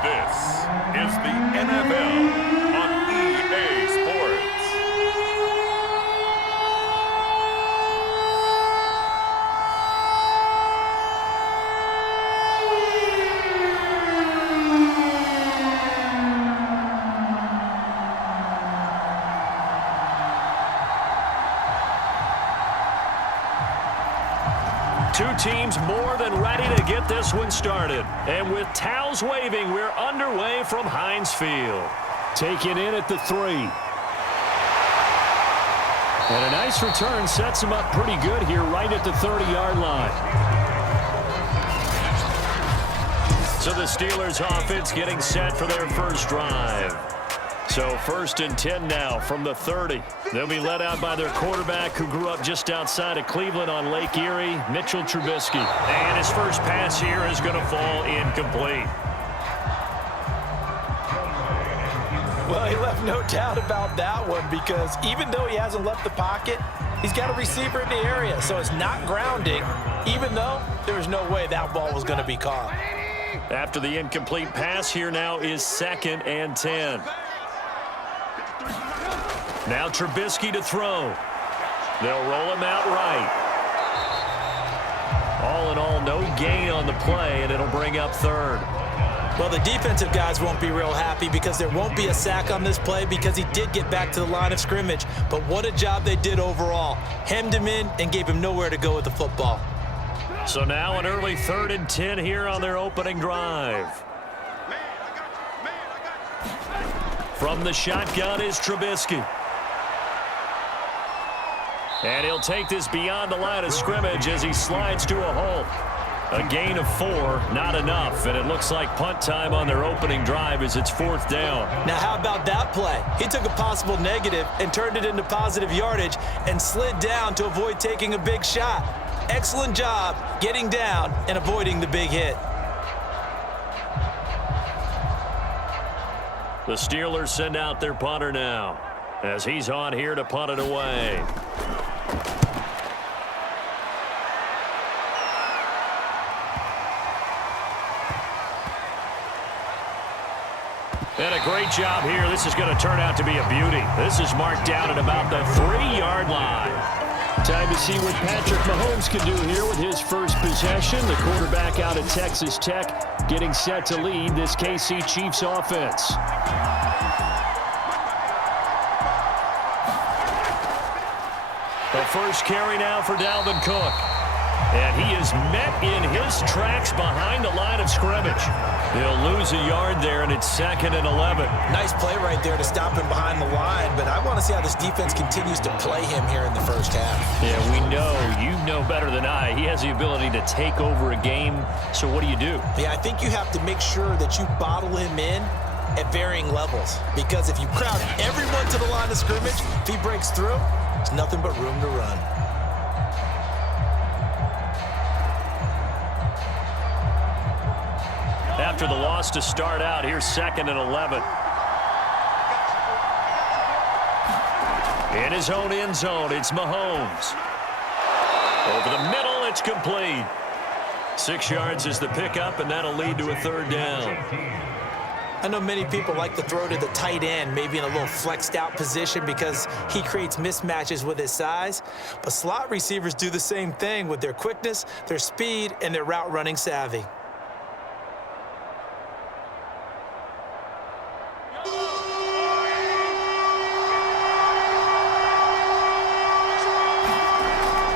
This is the NFL on EA Sports. Two teams more than ready to get this one started. And with towels waving, we're underway from Heinz Field. Taken in at the 3. And a nice return sets him up pretty good here right at the 30-yard line. So the Steelers offense getting set for their first drive. So 1st and 10 now from the 30. They'll be led out by their quarterback who grew up just outside of Cleveland on Lake Erie, Mitchell Trubisky. And his first pass here is going to fall incomplete. Well, he left no doubt about that one because even though he hasn't left the pocket, he's got a receiver in the area. So it's not grounding, even though there's no way that ball was going to be caught. After the incomplete pass, here now is 2nd and 10. Now Trubisky to throw. They'll roll him out right. All in all, no gain on the play, and it'll bring up 3rd. Well, the defensive guys won't be real happy because there won't be a sack on this play because he did get back to the line of scrimmage. But what a job they did overall. Hemmed him in and gave him nowhere to go with the football. So now an early 3rd and 10 here on their opening drive. From the shotgun is Trubisky. And he'll take this beyond the line of scrimmage as he slides to a hole. A gain of 4, not enough, and it looks like punt time on their opening drive as it's 4th down. Now, how about that play? He took a possible negative and turned it into positive yardage and slid down to avoid taking a big shot. Excellent job getting down and avoiding the big hit. The Steelers send out their punter now as he's on here to punt it away. And a great job here. This is going to turn out to be a beauty. This is marked down at about the 3-yard line. Time to see what Patrick Mahomes can do here with his first possession. The quarterback out of Texas Tech getting set to lead this KC Chiefs offense. The first carry now for Dalvin Cook. And he is met in his tracks behind the line of scrimmage. He'll lose a yard there, and it's 2nd and 11. Nice play right there to stop him behind the line, but I want to see how this defense continues to play him here in the first half. Yeah, we know, you know better than I, he has the ability to take over a game, so what do? Yeah, I think you have to make sure that you bottle him in at varying levels, because if you crowd everyone to the line of scrimmage, if he breaks through, there's nothing but room to run. After the loss to start out, here's 2nd and 11. In his own end zone, it's Mahomes. Over the middle, it's complete. 6 yards is the pickup, and that'll lead to a 3rd down. I know many people like to throw to the tight end, maybe in a little flexed out position because he creates mismatches with his size. But slot receivers do the same thing with their quickness, their speed, and their route running savvy.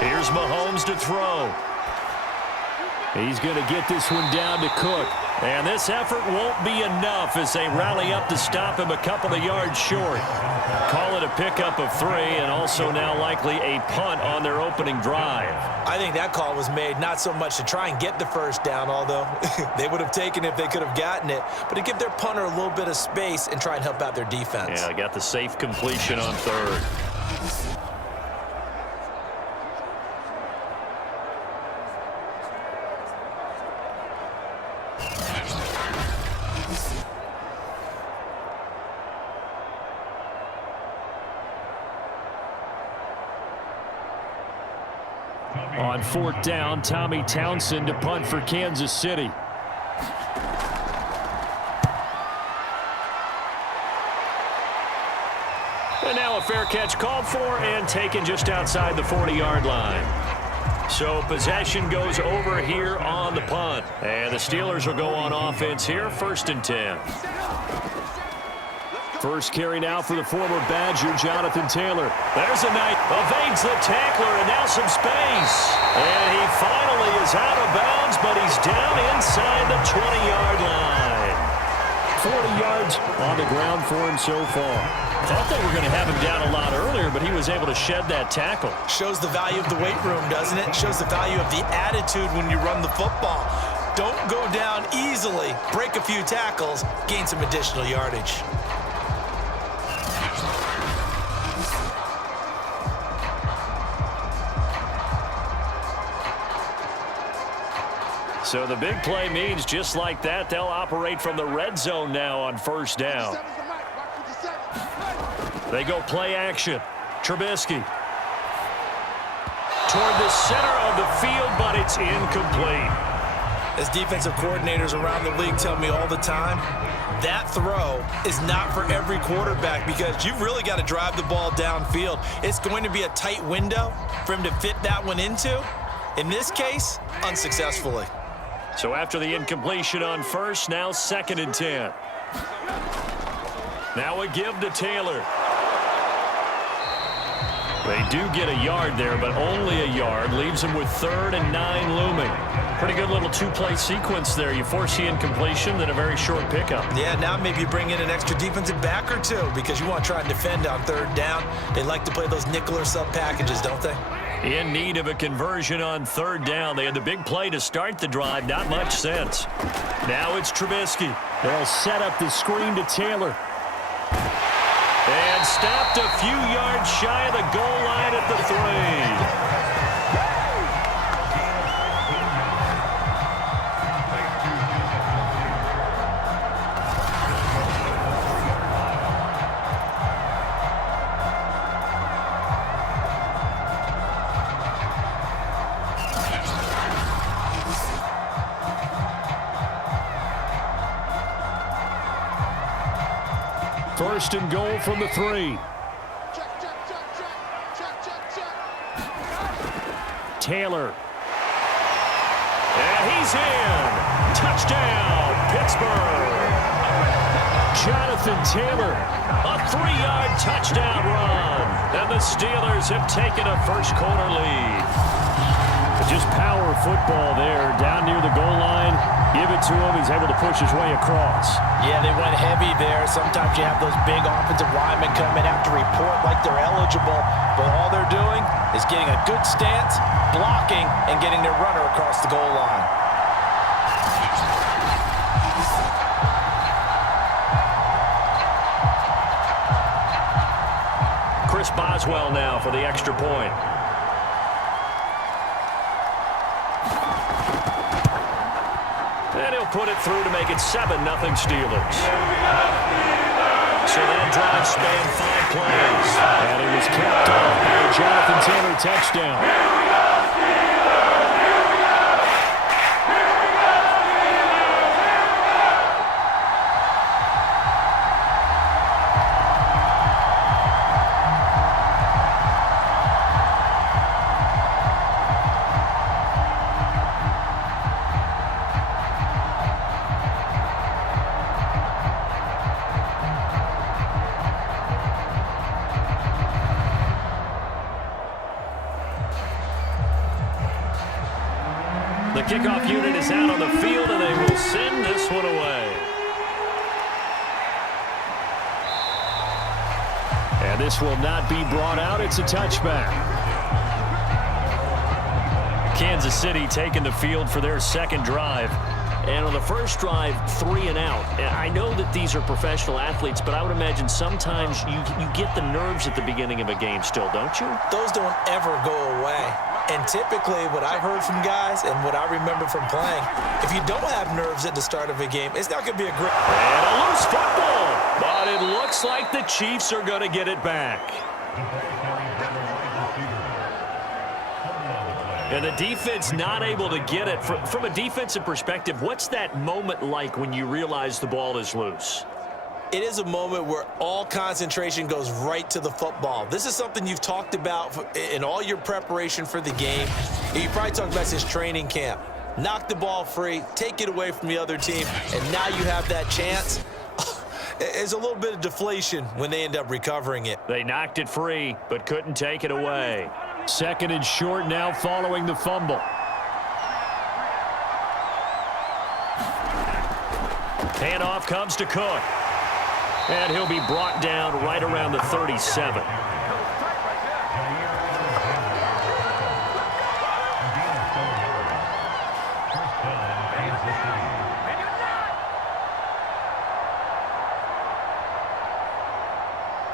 Here's Mahomes to throw. He's going to get this one down to Cook. And this effort won't be enough as they rally up to stop him a couple of yards short. Call it a pickup of 3 and also now likely a punt on their opening drive. I think that call was made not so much to try and get the first down, although they would have taken it if they could have gotten it, but to give their punter a little bit of space and try and help out their defense. Yeah, got the safe completion on 3rd. On 4th down, Tommy Townsend to punt for Kansas City. And now a fair catch called for and taken just outside the 40-yard line. So possession goes over here on the punt. And the Steelers will go on offense here, 1st and 10. First carry now for the former Badger, Jonathan Taylor. There's a knight, evades the tackler, and now some space. And he finally is out of bounds, but he's down inside the 20-yard line. 40 yards on the ground for him so far. Thought they were going to have him down a lot earlier, but he was able to shed that tackle. Shows the value of the weight room, doesn't it? Shows the value of the attitude when you run the football. Don't go down easily. Break a few tackles, gain some additional yardage. So the big play means just like that, they'll operate from the red zone now on 1st down. They go play action. Trubisky. Toward the center of the field, but it's incomplete. As defensive coordinators around the league tell me all the time, that throw is not for every quarterback because you've really got to drive the ball downfield. It's going to be a tight window for him to fit that one into. In this case, unsuccessfully. So after the incompletion on 1st, now 2nd and 10. Now a give to Taylor. They do get a yard there, but only a yard. Leaves them with 3rd and 9 looming. Pretty good little two-play sequence there. You force the incompletion, then a very short pickup. Yeah, now maybe you bring in an extra defensive back or two because you want to try and defend on 3rd down. They like to play those nickel or sub packages, don't they? In need of a conversion on 3rd down. They had the big play to start the drive. Not much sense. Now it's Trubisky. They'll set up the screen to Taylor. And stopped a few yards shy of the goal line at the 3. First and goal from the 3. Taylor. And he's in. Touchdown, Pittsburgh. Jonathan Taylor, a 3-yard touchdown run. And the Steelers have taken a first-quarter lead. Just power football there down near the goal line. Give it to him. He's able to push his way across. Yeah, they went heavy there. Sometimes you have those big offensive linemen come in, have to report like they're eligible. But all they're doing is getting a good stance, blocking, and getting their runner across the goal line. Chris Boswell now for the extra point. And he'll put it through to make it 7-0 Steelers. So that drive spanned 5 plays. And it was capped off by a Jonathan Taylor touchdown. The kickoff unit is out on the field, and they will send this one away. And this will not be brought out. It's a touchback. Kansas City taking the field for their second drive. And on the first drive, 3 and out. I know that these are professional athletes, but I would imagine sometimes you get the nerves at the beginning of a game still, don't you? Those don't ever go away. And typically what I've heard from guys and what I remember from playing, if you don't have nerves at the start of a game, it's not going to be a great... And a loose football. But it looks like the Chiefs are going to get it back. And the defense not able to get it. From a defensive perspective, what's that moment like when you realize the ball is loose? It is a moment where all concentration goes right to the football. This is something you've talked about in all your preparation for the game. You probably talked about since training camp. Knock the ball free, take it away from the other team, and now you have that chance. It's a little bit of deflation when they end up recovering it. They knocked it free, but couldn't take it away. 2nd and short now following the fumble. Handoff comes to Cook. And he'll be brought down right around the 37.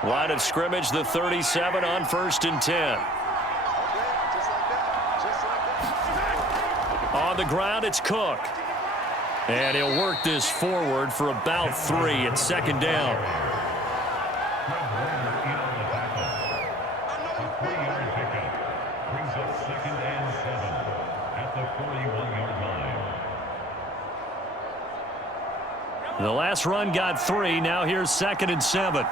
Line of scrimmage, the 37 on 1st and 10. On the ground, it's Cook. And he'll work this forward for about 3 at 2nd down. Brings up 2nd and 7 at the 41-yard line. The last run got 3. Now here's 2nd and 7.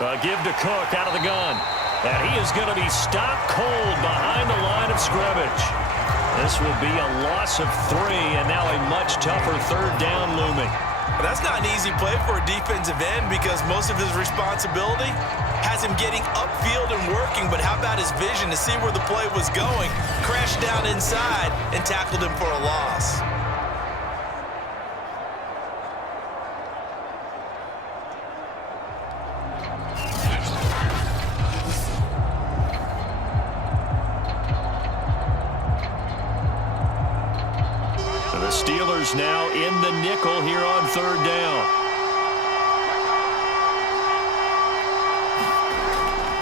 A give to Cook out of the gun. And he is going to be stopped cold behind the line of scrimmage. This will be a loss of 3, and now a much tougher 3rd down looming. That's not an easy play for a defensive end because most of his responsibility has him getting upfield and working, but how about his vision to see where the play was going, crashed down inside, and tackled him for a loss. The Steelers now in the nickel here on 3rd down.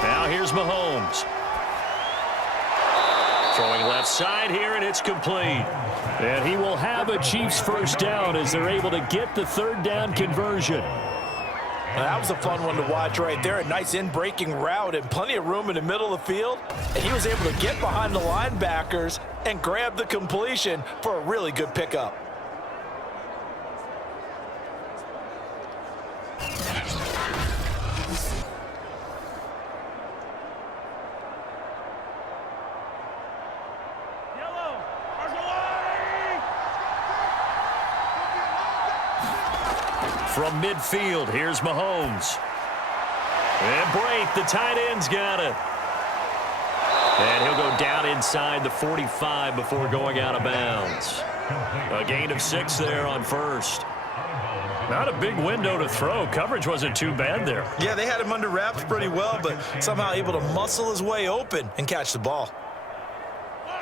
Now here's Mahomes. Throwing left side here, and it's complete. And he will have a Chiefs 1st down as they're able to get the 3rd down conversion. That was a fun one to watch right there. A nice in-breaking route and plenty of room in the middle of the field. And he was able to get behind the linebackers and grab the completion for a really good pickup. From midfield, here's Mahomes. And break, the tight end's got it. And he'll go down inside the 45 before going out of bounds. A gain of 6 there on 1st. Not a big window to throw. Coverage wasn't too bad there. Yeah, they had him under wraps pretty well, but somehow able to muscle his way open and catch the ball.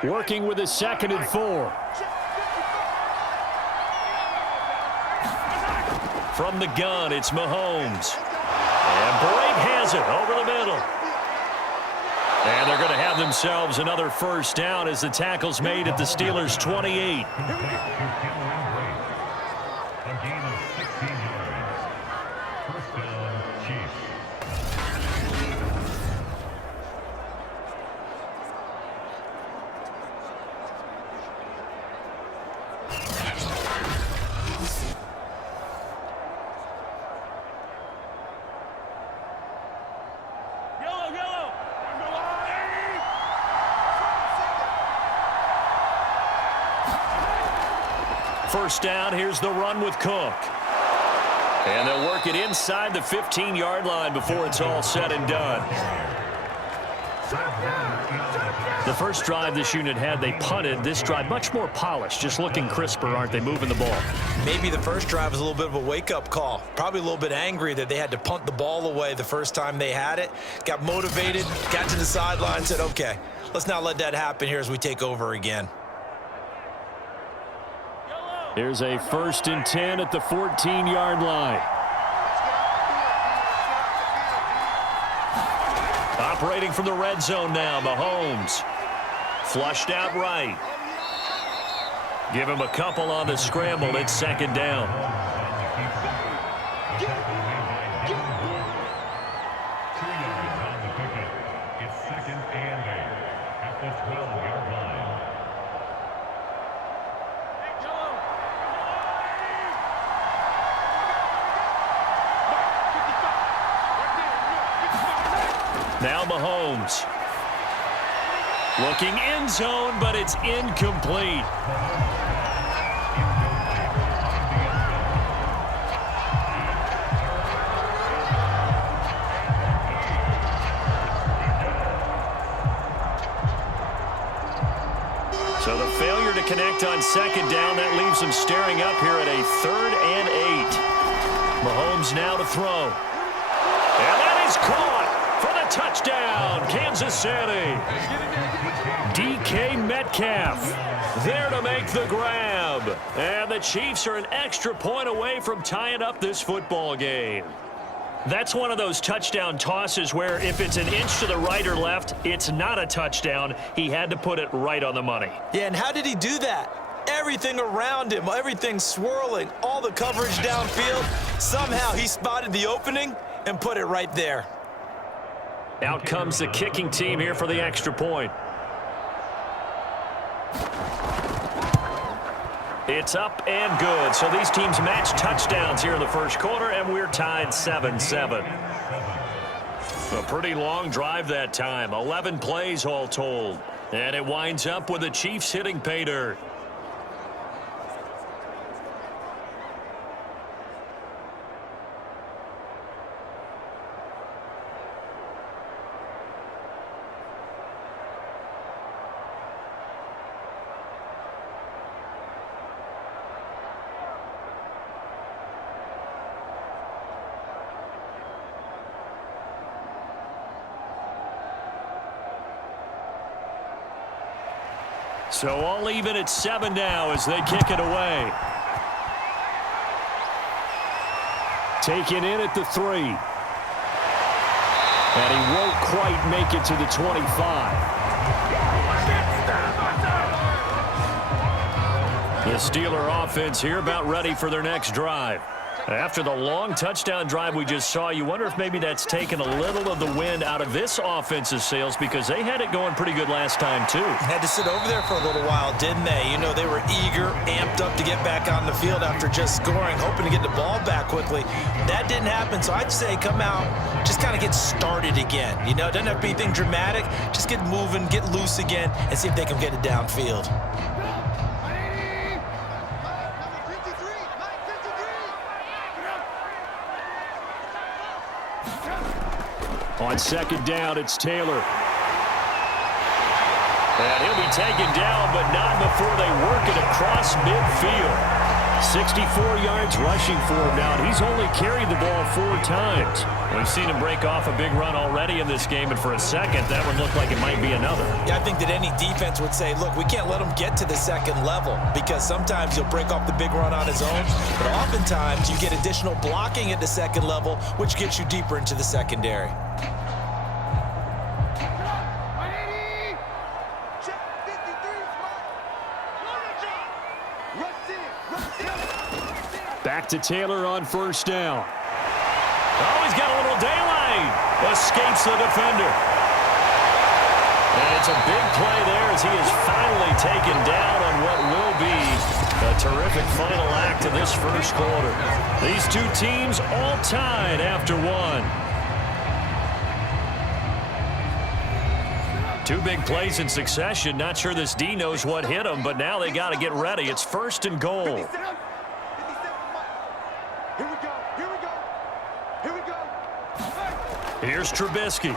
Working with his 2nd and 4. From the gun, it's Mahomes. And Blake has it over the middle. And they're going to have themselves another 1st down as the tackle's made at the Steelers' 28. A gain of 16 yards. 1st down, Chiefs. First down, here's the run with Cook. And they'll work it inside the 15-yard line before it's all said and done. The first drive this unit had, they punted. This drive, much more polished, just looking crisper, aren't they, moving the ball? Maybe the first drive was a little bit of a wake-up call. Probably a little bit angry that they had to punt the ball away the first time they had it. Got motivated, got to the sideline, said, okay, let's not let that happen here as we take over again. Here's a 1st and 10 at the 14-yard line. Operating from the red zone now, Mahomes. Flushed out right. Give him a couple on the scramble. It's 2nd down. 2 yards on the pickup. It's 2nd and 8 at the 12-yard line. Now Mahomes. Looking end zone, but it's incomplete. So the failure to connect on second down, that leaves them staring up here at a 3rd and 8. Mahomes now to throw. And that is caught for the touchdown, Kansas City. DK Metcalf there to make the grab. And the Chiefs are an extra point away from tying up this football game. That's one of those touchdown tosses where if it's an inch to the right or left, it's not a touchdown. He had to put it right on the money. Yeah, and how did he do that? Everything around him, everything swirling, all the coverage downfield. Somehow he spotted the opening and put it right there. Out comes the kicking team here for the extra point. It's up and good. So these teams match touchdowns here in the first quarter, and we're tied 7-7. A pretty long drive that time. 11 plays all told. And it winds up with the Chiefs hitting pay dirt. So all even at 7 now as they kick it away. Taken in at the 3. And he won't quite make it to the 25. The Steeler offense here about ready for their next drive. After the long touchdown drive we just saw, you wonder if maybe that's taken a little of the wind out of this offense's sails because they had it going pretty good last time too. Had to sit over there for a little while, didn't they? You know, they were eager, amped up to get back on the field after just scoring, hoping to get the ball back quickly. That didn't happen, so I'd say come out, just kind of get started again. You know, it doesn't have to be anything dramatic. Just get moving, get loose again, and see if they can get it downfield. On second down, it's Taylor. And he'll be taken down, but not before they work it across midfield. 64 yards rushing for him now, and he's only carried the ball 4 times. We've seen him break off a big run already in this game, and for a second, that one looked like it might be another. Yeah, I think that any defense would say, look, we can't let him get to the second level because sometimes he'll break off the big run on his own, but oftentimes you get additional blocking at the second level, which gets you deeper into the secondary. Back to Taylor on first down. Oh, he's got a little daylight. Escapes the defender. And it's a big play there as he is finally taken down on what will be a terrific final act of this first quarter. These two teams all tied after 1. 2 big plays in succession. Not sure this D knows what hit him, but now they got to get ready. It's 1st and goal. Here's Trubisky.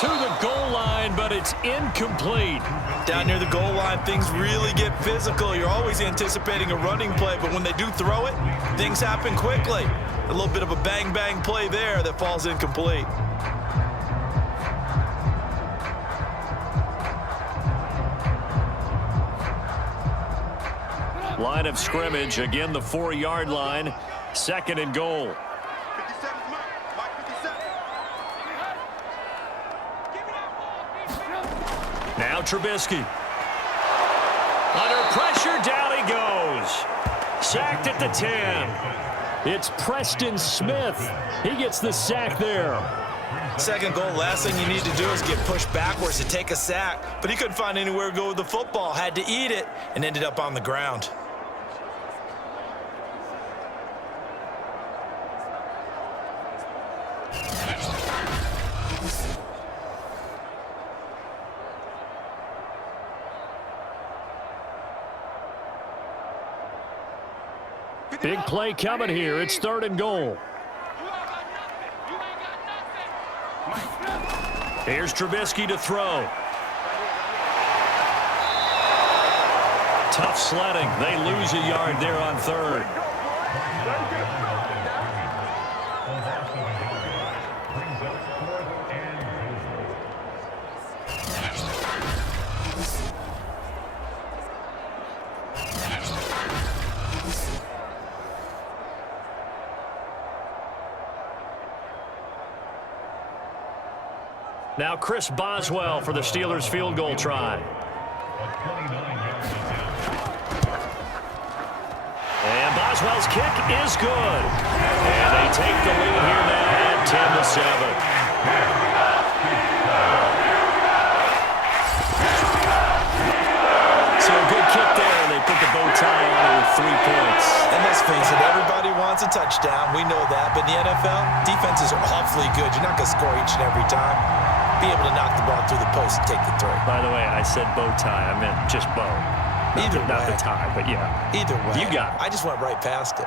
To the goal line, but it's incomplete. Down near the goal line, things really get physical. You're always anticipating a running play, but when they do throw it, things happen quickly. A little bit of a bang-bang play there that falls incomplete. Line of scrimmage, again the 4-yard line. 2nd and goal. Now Trubisky. Under pressure, down he goes. Sacked at the 10. It's Preston Smith. He gets the sack there. Second goal, last thing you need to do is get pushed backwards to take a sack. But he couldn't find anywhere to go with the football. Had to eat it and ended up on the ground. Big play coming here. It's 3rd and goal. Here's Trubisky to throw. Tough sledding. They lose a yard there on 3rd. Now Chris Boswell for the Steelers field goal try. And Boswell's kick is good. And they take the lead here now at 10-7. So a good kick there, and they put the bow tie on it with 3 points. And let's face it, everybody wants a touchdown. We know that. But in the NFL, defenses are awfully good. You're not going to score each and every time. Be able to knock the ball through the post and take the throw. By the way, I said bow tie. I meant just bow. Either way. Not the tie, but yeah. Either way. You got it. I just went right past it.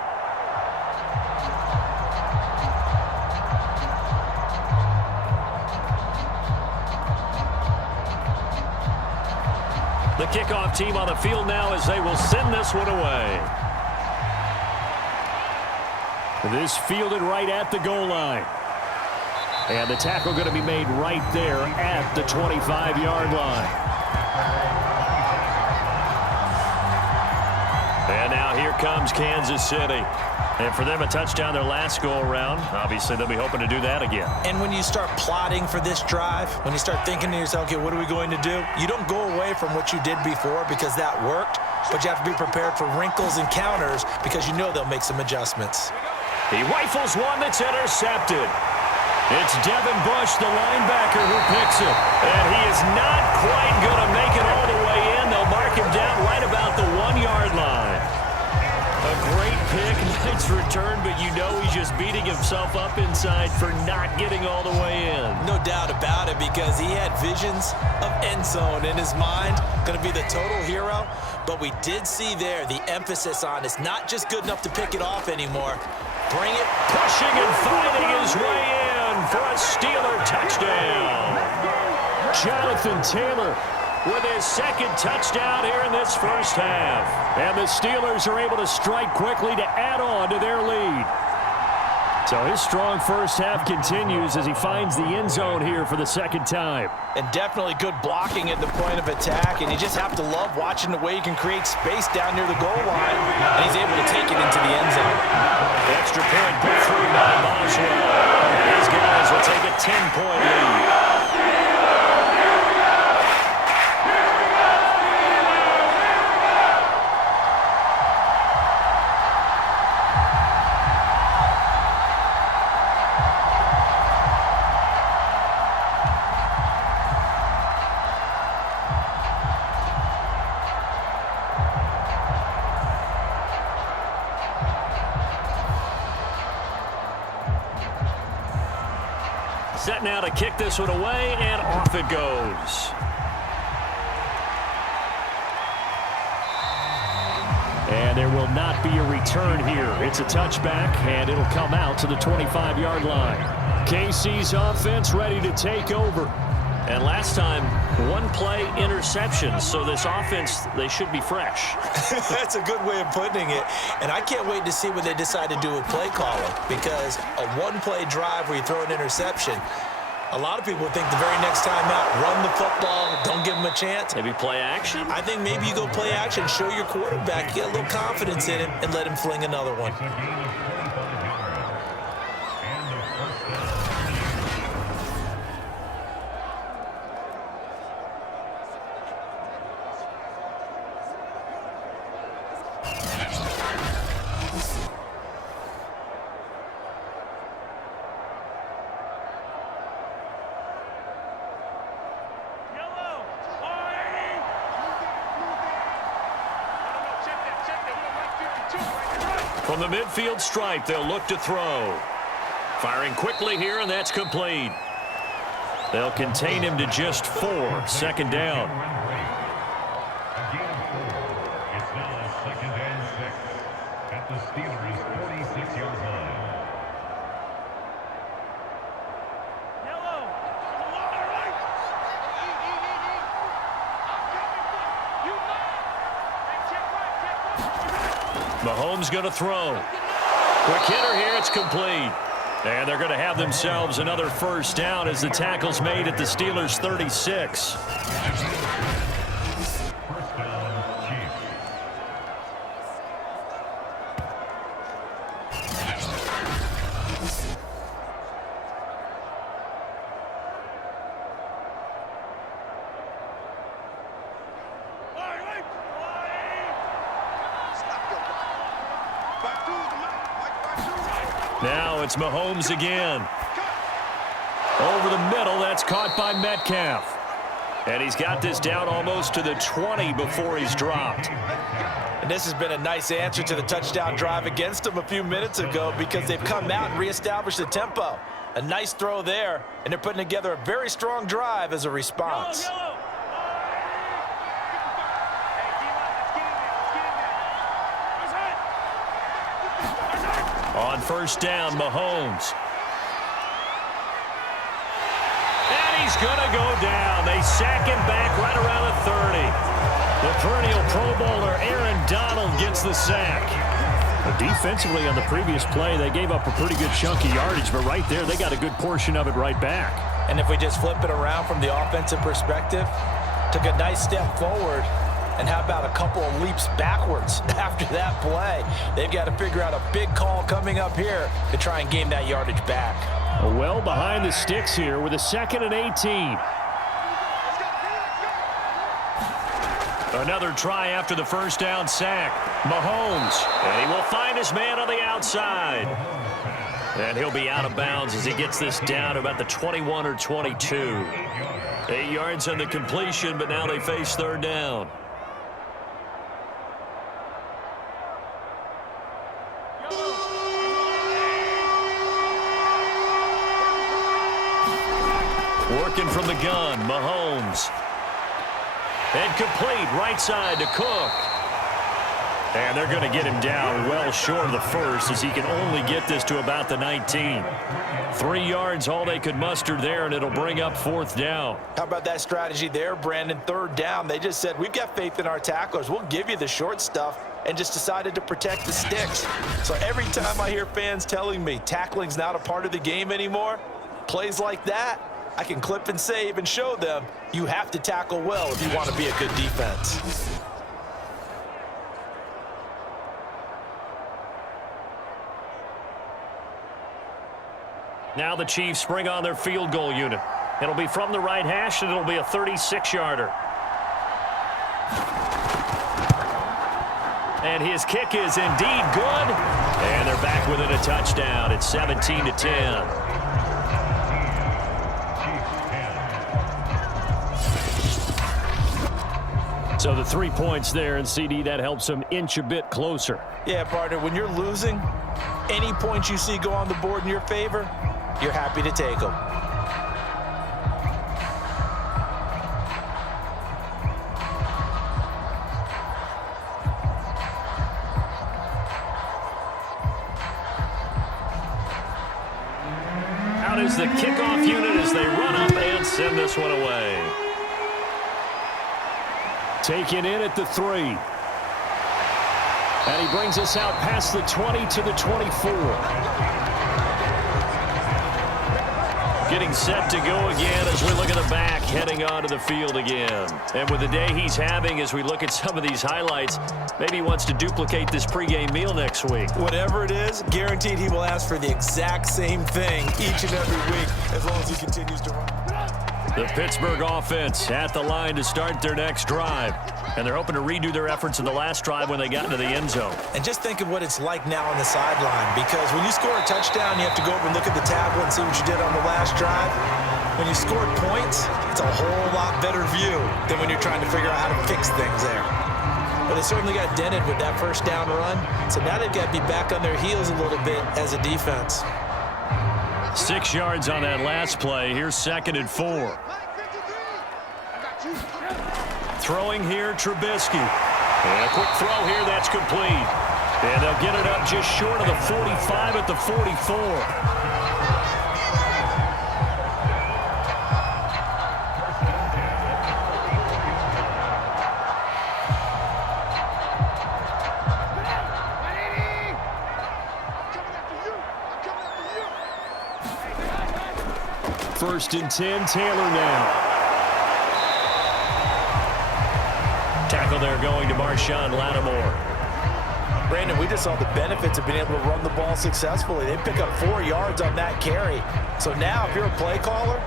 The kickoff team on the field now as they will send this one away. This fielded right at the goal line. And the tackle going to be made right there at the 25-yard line. And now here comes Kansas City. And for them, a touchdown their last go-around. Obviously, they'll be hoping to do that again. And when you start plotting for this drive, when you start thinking to yourself, okay, what are we going to do? You don't go away from what you did before because that worked, but you have to be prepared for wrinkles and counters because you know they'll make some adjustments. He rifles one that's intercepted. It's Devin Bush, the linebacker, who picks it. And he is not quite going to make it all the way in. They'll mark him down right about the 1-yard line. A great pick, nice return, but you know he's just beating himself up inside for not getting all the way in. No doubt about it, because he had visions of end zone in his mind. Going to be the total hero. But we did see there the emphasis on it's not just good enough to pick it off anymore. Bring it. Pushing and fighting his way in for a Steeler touchdown. Jonathan Taylor with his 2nd touchdown here in this first half. And the Steelers are able to strike quickly to add on to their lead. So his strong first half continues as he finds the end zone here for the 2nd time. And definitely good blocking at the point of attack. And you just have to love watching the way he can create space down near the goal line. And he's able to take it into the end zone. The extra point put through by Boswell. These guys will take a 10-point lead. Set now to kick this one away, and off it goes. And there will not be a return here. It's a touchback, and it'll come out to the 25-yard line. KC's offense ready to take over. And last time, 1-play interception. So this offense, they should be fresh. That's a good way of putting it. And I can't wait to see what they decide to do with play calling, because a 1-play drive where you throw an interception, a lot of people think the very next time out, run the football, don't give them a chance. Maybe play action? I think maybe you go play action, show your quarterback, get a little confidence in him, and let him fling another one. From the midfield stripe, they'll look to throw. Firing quickly here, and that's complete. They'll contain him to just 4. 2nd down. at the Steelers' 46-yard line. Mahomes going to throw. Quick hitter here, it's complete. And they're going to have themselves another first down as the tackle's made at the Steelers' 36. First down, Chiefs. Now it's Mahomes again. Over the middle, that's caught by Metcalf. And he's got this down almost to the 20 before he's dropped. And this has been a nice answer to the touchdown drive against them a few minutes ago because they've come out and reestablished the tempo. A nice throw there, and they're putting together a very strong drive as a response. On first down, Mahomes. And he's going to go down. They sack him back right around the 30. The perennial Pro Bowler Aaron Donald gets the sack. Defensively on the previous play, they gave up a pretty good chunk of yardage, but right there, they got a good portion of it right back. And if we just flip it around from the offensive perspective, took a nice step forward, and how about a couple of leaps backwards after that play? They've got to figure out a big call coming up here to try and gain that yardage back. Well behind the sticks here with a 2nd and 18. Another try after the first down sack. Mahomes, and he will find his man on the outside. And he'll be out of bounds as he gets this down to about the 21 or 22. 8 yards on the completion, but now they face third down. Working from the gun, Mahomes. And complete, right side to Cook. And they're going to get him down well short of the first as he can only get this to about the 19. 3 yards, all they could muster there, and it'll bring up fourth down. How about that strategy there, Brandon? Third down, they just said, we've got faith in our tacklers. We'll give you the short stuff, and just decided to protect the sticks. So every time I hear fans telling me tackling's not a part of the game anymore, plays like that, I can clip and save and show them you have to tackle well if you want to be a good defense. Now the Chiefs bring on their field goal unit. It'll be from the right hash, and it'll be a 36-yarder. And his kick is indeed good. And they're back within a touchdown. It's 17-10. So the 3 points there, and CD, that helps them inch a bit closer. Yeah, partner, when you're losing, any points you see go on the board in your favor, you're happy to take them. Out is the kickoff unit as they run up and send this one away. Taken in at the 3. And he brings us out past the 20 to the 24. Getting set to go again as we look at the back, heading onto the field again. And with the day he's having, as we look at some of these highlights, maybe he wants to duplicate this pregame meal next week. Whatever it is, guaranteed he will ask for the exact same thing each and every week as long as he continues to run. The Pittsburgh offense at the line to start their next drive. And they're hoping to redo their efforts in the last drive when they got into the end zone. And just think of what it's like now on the sideline, because when you score a touchdown, you have to go over and look at the tablet and see what you did on the last drive. When you scored points, it's a whole lot better view than when you're trying to figure out how to fix things there. But they certainly got dented with that first down run, so now they've got to be back on their heels a little bit as a defense. 6 yards on that last play. Here's 2nd and 4. Throwing here, Trubisky. And a quick throw here, that's complete. And they'll get it up just short of the 45 at the 44. First and 10, Taylor now. Tackle there going to Marshawn Lattimore. Brandon, we just saw the benefits of being able to run the ball successfully. They pick up 4 yards on that carry. So now if you're a play caller,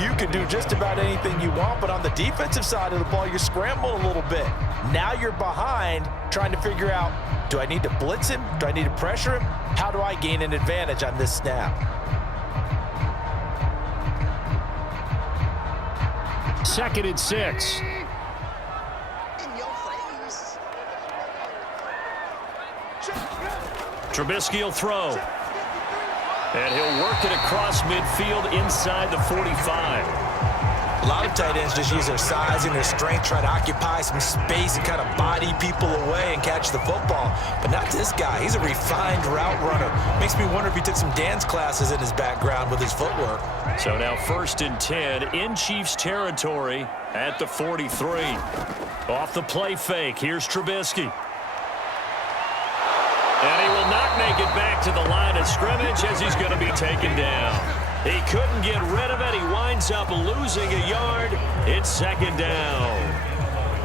you can do just about anything you want. But on the defensive side of the ball, you're scrambling a little bit. Now you're behind trying to figure out, do I need to blitz him? Do I need to pressure him? How do I gain an advantage on this snap? Second and 6. Trubisky will throw. And he'll work it across midfield inside the 45. A lot of tight ends just use their size and their strength, try to occupy some space and kind of body people away and catch the football. But not this guy. He's a refined route runner. Makes me wonder if he took some dance classes in his background with his footwork. So now first and 10 in Chiefs territory at the 43. Off the play fake. Here's Trubisky. And he will not make it back to the line of scrimmage as he's going to be taken down. He couldn't get rid of it. He winds up losing a yard. It's second down.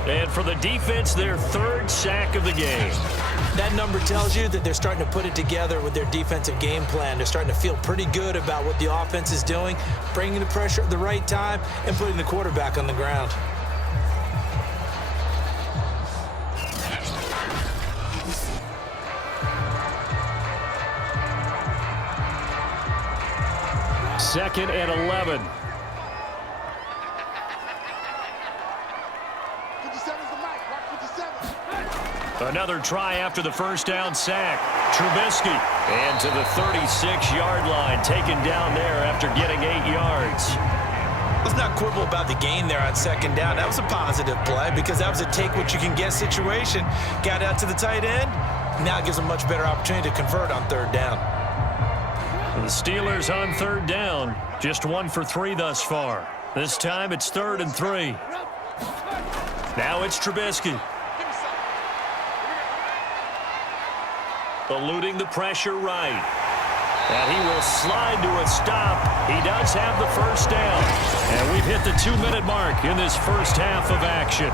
And for the defense, their 3rd sack of the game. That number tells you that they're starting to put it together with their defensive game plan. They're starting to feel pretty good about what the offense is doing, bringing the pressure at the right time, and putting the quarterback on the ground. Second and 11. Another try after the first down sack. Trubisky. And to the 36-yard line, taken down there after getting 8 yards. Let's not quibble about the gain there on second down. That was a positive play because that was a take-what-you-can-get situation. Got out to the tight end. Now it gives them a much better opportunity to convert on third down. The Steelers on third down. Just 1 for 3 thus far. This time it's 3rd and 3. Now it's Trubisky. Eluding the pressure right. And he will slide to a stop. He does have the first down. And we've hit the 2-minute mark in this first half of action.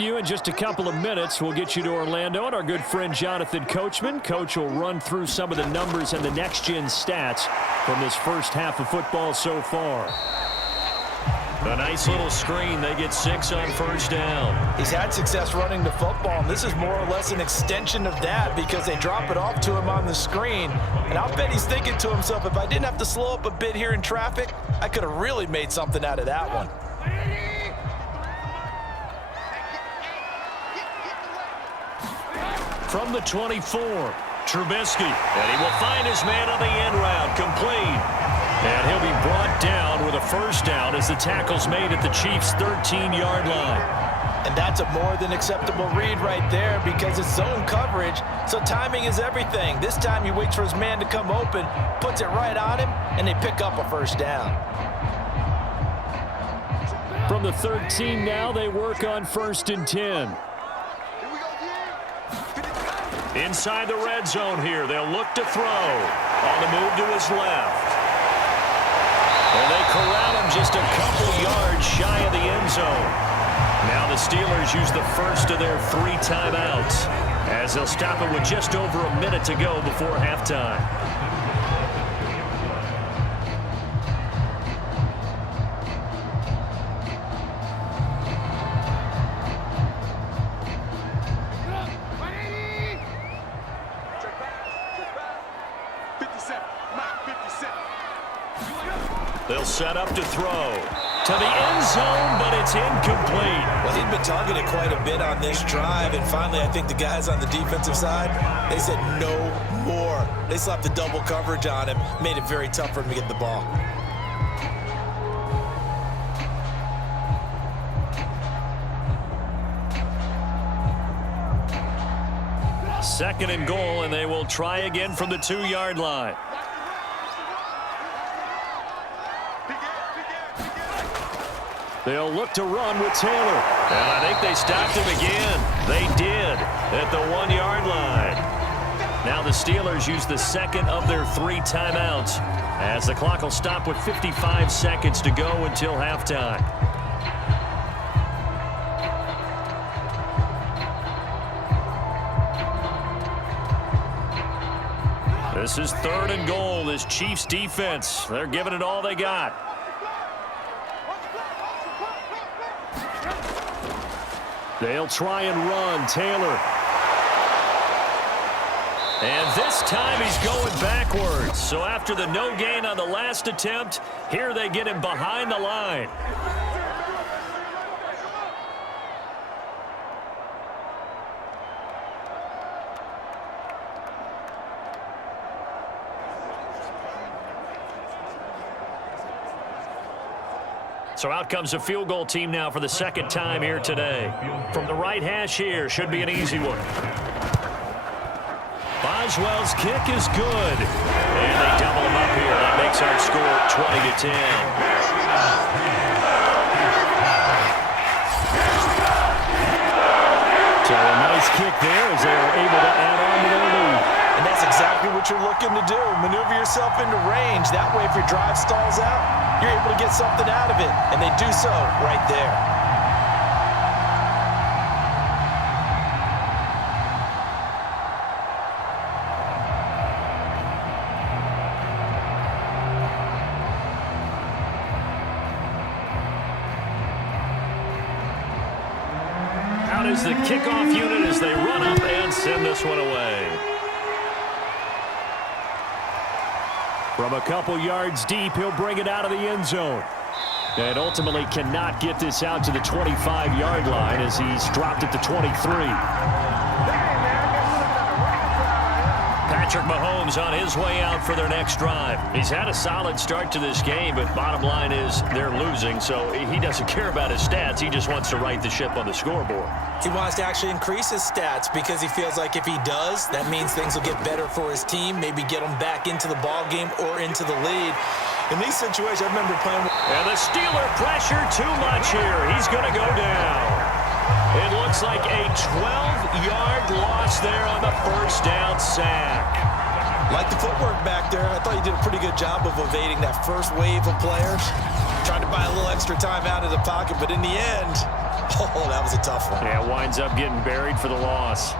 You in just a couple of minutes. We'll get you to Orlando and our good friend Jonathan Coachman. Coach will run through some of the numbers and the next-gen stats from this first half of football so far. A nice little screen. They get 6 on first down. He's had success running the football, and this is more or less an extension of that because they drop it off to him on the screen. And I'll bet he's thinking to himself, if I didn't have to slow up a bit here in traffic, I could have really made something out of that one. From the 24, Trubisky. And he will find his man on the end route, complete. And he'll be brought down with a first down as the tackle's made at the Chiefs' 13-yard line. And that's a more than acceptable read right there because it's zone coverage, so timing is everything. This time he waits for his man to come open, puts it right on him, and they pick up a first down. From the 13 now, they work on first and 10. Inside the red zone here, they'll look to throw. On the move to his left. And they corral him just a couple yards shy of the end zone. Now the Steelers use the first of their 3 timeouts as they'll stop it with just over a minute to go before halftime. They'll set up to throw. to the end zone, but it's incomplete. Well, he'd been targeted quite a bit on this drive, and finally I think the guys on the defensive side, they said no more. They slapped the double coverage on him, made it very tough for him to get the ball. Second and goal, and they will try again from the 2-yard line. They'll look to run with Taylor. And I think they stopped him again. They did at the 1-yard line. Now the Steelers use the second of their 3 timeouts as the clock will stop with 55 seconds to go until halftime. This is 3rd and goal. This Chiefs defense, they're giving it all they got. They'll try and run. Taylor. And this time he's going backwards. So after the no gain on the last attempt, here they get him behind the line. So out comes a field goal team now for the second time here today. From the right hash here, should be an easy one. Boswell's kick is good. And they double him up here. That makes our score 20-10. So a nice kick there as they were able to add on to their lead. And that's exactly what you're looking to do. Maneuver yourself into range. That way, if your drive stalls out, you're able to get something out of it. And they do so right there. Out is the kickoff unit as they run up and send this one away. From a couple yards deep, he'll bring it out of the end zone. And ultimately cannot get this out to the 25-yard line as he's dropped at the 23. Patrick Mahomes on his way out for their next drive. He's had a solid start to this game, but bottom line is they're losing, so he doesn't care about his stats. He just wants to right the ship on the scoreboard. He wants to actually increase his stats because he feels like if he does, that means things will get better for his team, maybe get him back into the ball game or into the lead. In these situations, I remember playing with... And the Steeler pressure too much here. He's going to go down. It looks like a 12-yard loss there on the first down sack. Like the footwork back there, I thought he did a pretty good job of evading that first wave of players. Tried to buy a little extra time out of the pocket, but in the end, oh, that was a tough one. Yeah, winds up getting buried for the loss.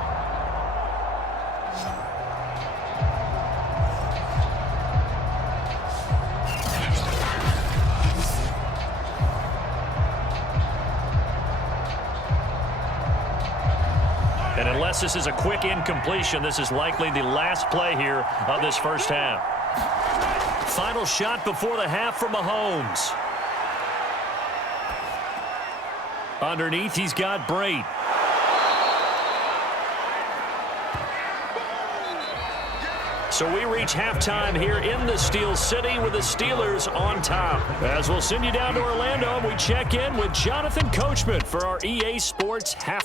And unless this is a quick incompletion, this is likely the last play here of this first half. Final shot before the half from Mahomes. Underneath, he's got Brate. So we reach halftime here in the Steel City with the Steelers on top. As we'll send you down to Orlando, and we check in with Jonathan Coachman for our EA Sports half.